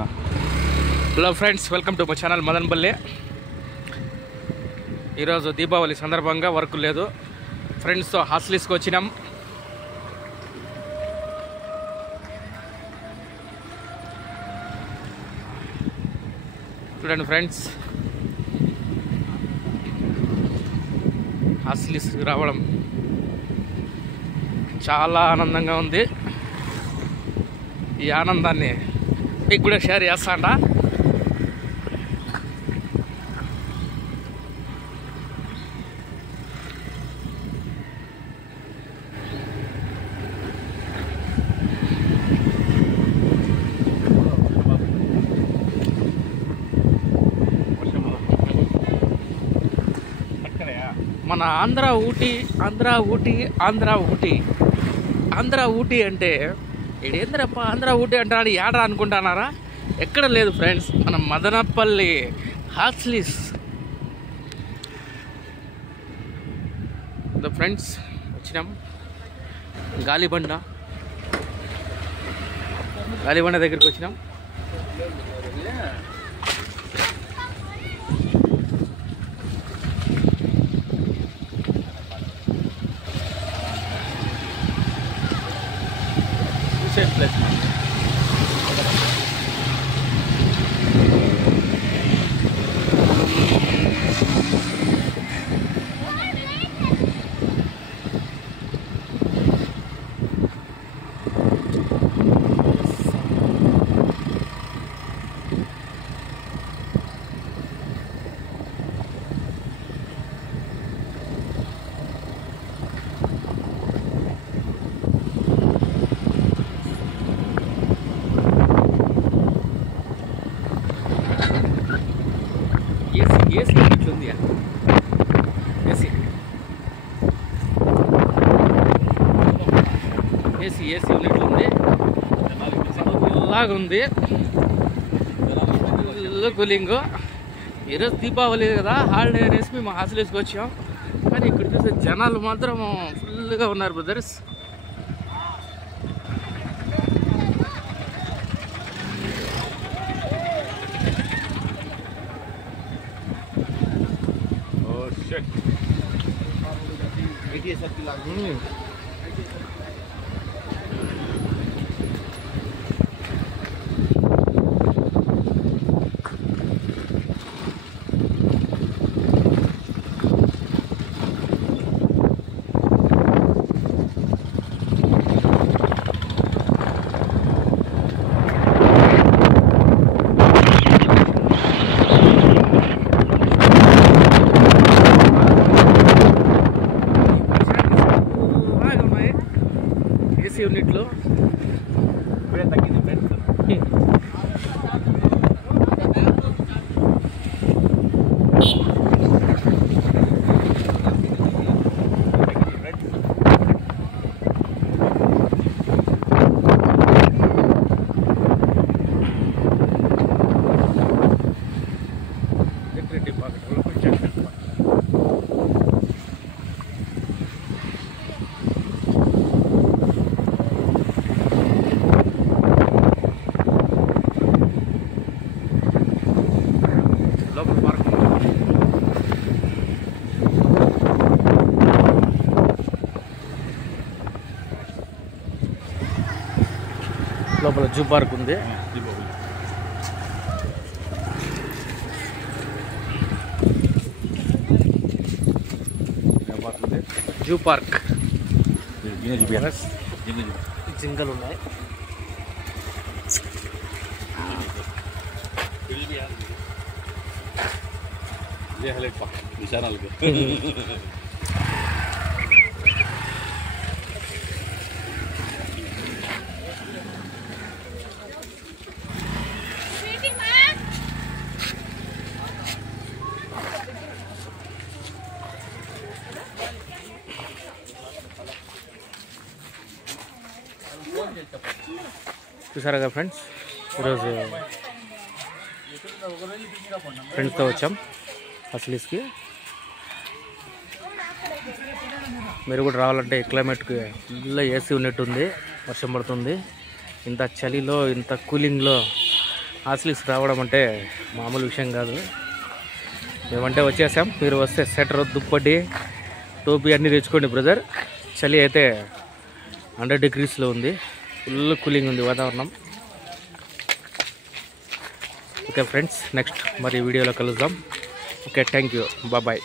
Hello friends, welcome to my channel Madanpalli. ఈరోజు దీపావళి సందర్భంగా work లేదు. ఫ్రెండ్స్తో హాస్టల్స్కి వచ్చినాం. చూడండి ఫ్రెండ్స్, హాస్టల్స్కి రావడం చాలా ఆనందంగా ఉంది. ఈ ఆనందాన్ని మీకు కూడా షేర్ చేస్తాండా. మన ఆంధ్ర ఊటీ అంటే ఇడేంద్రప్ప ఆంధ్ర ఊటీ అంటాడు ఏడ్రా అనుకుంటున్నారా? ఎక్కడ లేదు ఫ్రెండ్స్, మన మదనపల్లి హాస్టల్స్. ఫ్రెండ్స్ వచ్చినాం గాలిబండ దగ్గరికి వచ్చినాం. ప్లేస్ ఏసీ ఇట్లుంది. ఏసీ ఉన్నట్లుంది, అలాగా ఉంది కూలింగ్. ఈరోజు దీపావళి కదా, హాలిడే అనేసి మేము హాస్టల్స్కి వచ్చాం. కానీ ఇక్కడ చూస్తే జనాలు మాత్రం ఫుల్గా ఉన్నారు బ్రదర్స్. యూనిట్లో ఇప్పుడే తగ్గింది ఫ్రెండ్స్. లోపల జూ పార్క్ ఉంది. జూ పార్క్ జింకలు ఉన్నాయి. చూసారుగా ఫ్రెండ్స్, ఈరోజు ఫ్రెండ్స్తో వచ్చాం హాస్టల్స్కి. మీరు కూడా రావాలంటే క్లైమేట్కి ఫుల్ ఏసీ ఉన్నట్టుంది. వర్షం పడుతుంది. ఇంత చలిలో ఇంత కూలింగ్లో హాస్టల్స్ రావడం అంటే మామూలు విషయం కాదు. మేమంటే వచ్చేసాం, మీరు వస్తే స్వెటర్, దుప్పటి, టోపీ అన్నీ తెచ్చుకోండి బ్రదర్. చలి అయితే 100 degreesలో ఉంది, ఫుల్ కూలింగ్ ఉంది వాతావరణం. ఓకే ఫ్రెండ్స్, నెక్స్ట్ మరి వీడియోలో కలుద్దాం. Okay, thank you, bye.